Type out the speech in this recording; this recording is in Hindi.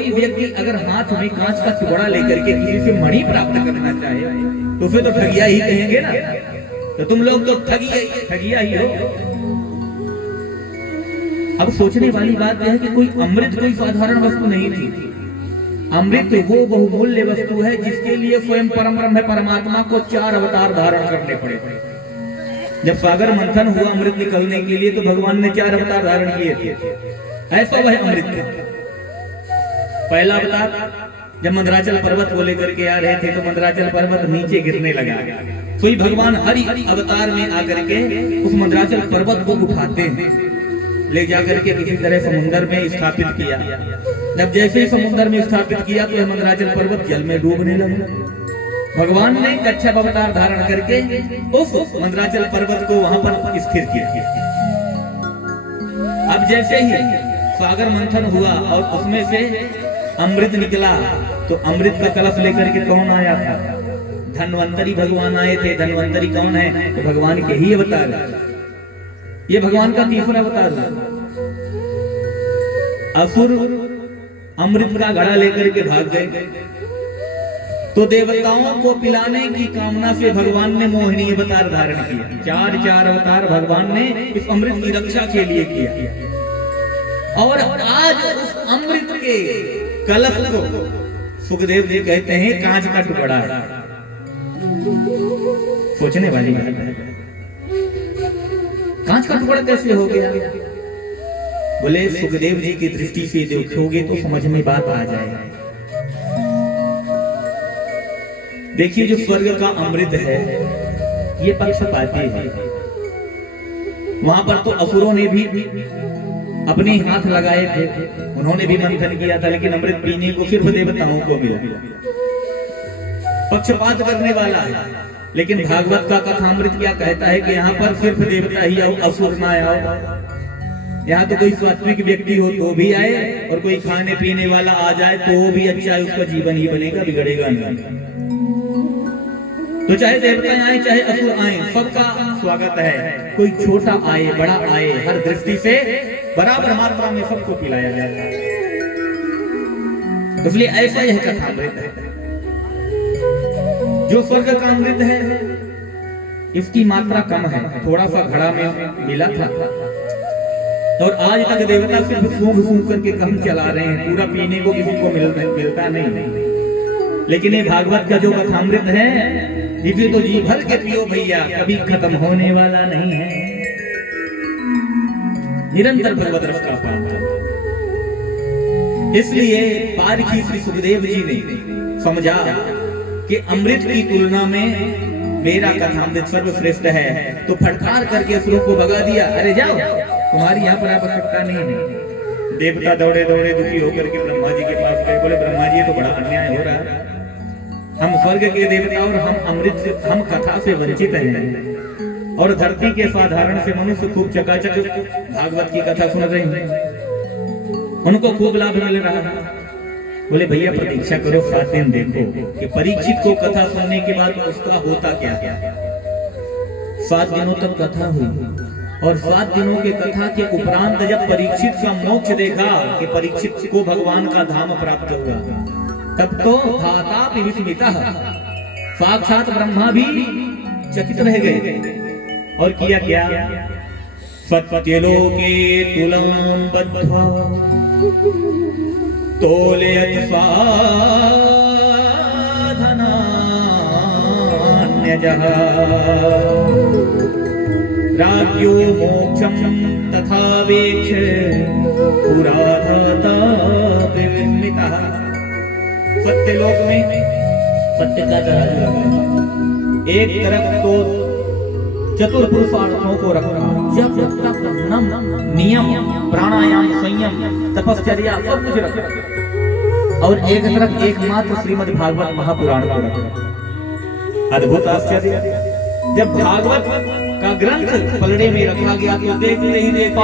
कोई व्यक्ति अगर हाथ में कांच का टुकड़ा लेकर के किसी से मणि प्राप्त करना चाहे तो फिर तो ठगिया ही कहेंगे ना। तो तुम लोग तो ठगिया ही हो। अब सोचने वाली बात यह है कि कोई अमृत कोई साधारण वस्तु नहीं थी। अमृत वो बहुमूल्य वस्तु है जिसके लिए स्वयं परम ब्रह्म परमात्मा को 4 अवतार धारण करने पड़े। जब सागर मंथन हुआ अमृत निकलने के लिए तो भगवान ने 4 अवतार धारण किए थे। ऐसा वह अमृत। पहला अवतार जब मंदराचल पर्वत को लेकर के आ रहे थे तो मंदराचल पर्वत नीचे गिरने लगा। तो ही भगवान हरि अवतार में आकर के उस मंदराचल पर्वत को उठाते हैं, ले जाकर के किसी तरह समुद्र में स्थापित किया। जब जैसे ही समुद्र में स्थापित किया तो मंदराचल पर्वत जल में डूबने लगा। भगवान ने कच्छप अवतार धारण करके उस मंदराचल पर्वत को वहां पर स्थिर किया। अब जैसे ही सागर मंथन हुआ और उसमें से अमृत निकला तो अमृत का कलश लेकर के कौन आया था? धन्वंतरी भगवान आए थे। धन्वंतरी कौन है? तो भगवान के ही अवतार है। ये भगवान का तीसरा अवतार है। असुर अमृत का घड़ा लेकर के भाग गए तो देवताओं को पिलाने की कामना से भगवान ने मोहिनी अवतार धारण किया। 4 अवतार भगवान ने इस अमृत की रक्षा के लिए किया। और आज उस अमृत के कलश को सुखदेव जी कहते हैं कांच का टुकड़ा है। सोचने वाली बात है, कांच का टुकड़ा कैसे हो गया? बोले सुखदेव जी की दृष्टि से देखोगे तो समझ में बात आ जाए। देखिए जो स्वर्ग का अमृत है ये पक्षपाती है। वहां पर तो असुरों ने भी अपने हाथ लगाए थे, उन्होंने भी मंथन किया था, लेकिन अमृत पीने को सिर्फ देवताओं को मिला। पक्षपात करने वाला है। लेकिन भागवत का कथामृत क्या कहता है कि यहाँ पर सिर्फ देवता ही आओ, असुर ना आओ। यहाँ तो कोई सात्विक व्यक्ति हो तो भी आए और कोई खाने पीने वाला आ जाए तो भी अच्छा है, उसका जीवन ही बनेगा, बिगड़ेगा नहीं। तो चाहे देवता आए चाहे असुर आए सबका स्वागत है। कोई छोटा आए बड़ा आए हर दृष्टि से बराबर मात्रा में सबको पिलाया जाता है। इसलिए ऐसा यह कथामृत है। जो स्वर्ग का अमृत है इसकी मात्रा कम है, थोड़ा सा घड़ा में मिला था और आज तक देवता सिर्फ सूंघ करके कम चला रहे हैं, पूरा पीने को किसी को मिलता नहीं। लेकिन ये भागवत का जो कथामृत है इसे तो जी भर के पियो भैया, कभी खत्म होने वाला नहीं है। निरंतर भगवत रस का पान। इसलिए पारखी श्री सुखदेव जी ने समझा कि अमृत की तुलना में मेरा कथामृत सर्वश्रेष्ठ है, तो फटकार करके असुरों को भगा दिया। अरे जाओ, तुम्हारी यहाँ पर आवश्यकता नहीं है। देवता दौड़े दौड़े दुखी होकर के ब्रह्मा जी के पास गए। बोले ब्रह्मा जी ये तो बड़ा अन्याय हो रहा है, हम स्वर्ग के देवता और हम अमृत से, हम कथा से वंचित हैं और धरती के साधारण से मनुष्य खूब चकाचक भागवत की कथा सुन रहे हैं, उनको खूब लाभ मिल रहा है। बोले भैया प्रतीक्षा करो, 7 दिन देखो कि परीक्षित को कथा सुनने के बाद उसका होता क्या। 7 दिनों तक कथा हुई और 7 दिनों के कथा के उपरांत जब परीक्षित का मोक्ष देखा कि परीक्षित को भगवान का धाम प्राप्त हुआ, तब तो धाता विस्मितः, साक्षात ब्रह्मा भी चकित रह गए। और किया क्या? सत्यलोके तुलां बद्ध्वा तोलयत् साधनान्यजः राज्ञो मोक्षं तथा वेक्ष्य पुरा धाता विस्मितः। सत्यलोक में सत्य का तराजू लगा, एक तरफ तो चतुर पुरुषार्थों को रखना, जब तक नियम प्राणायाम संयम तपश्चर्या सब कुछ रखना, और एक तरफ एकमात्र श्रीमद् भागवत महापुराण को रखना। अद्भुत आश्चर्य। जब भागवत का ग्रंथ पलड़े में रखा गया तो देखते ही देखा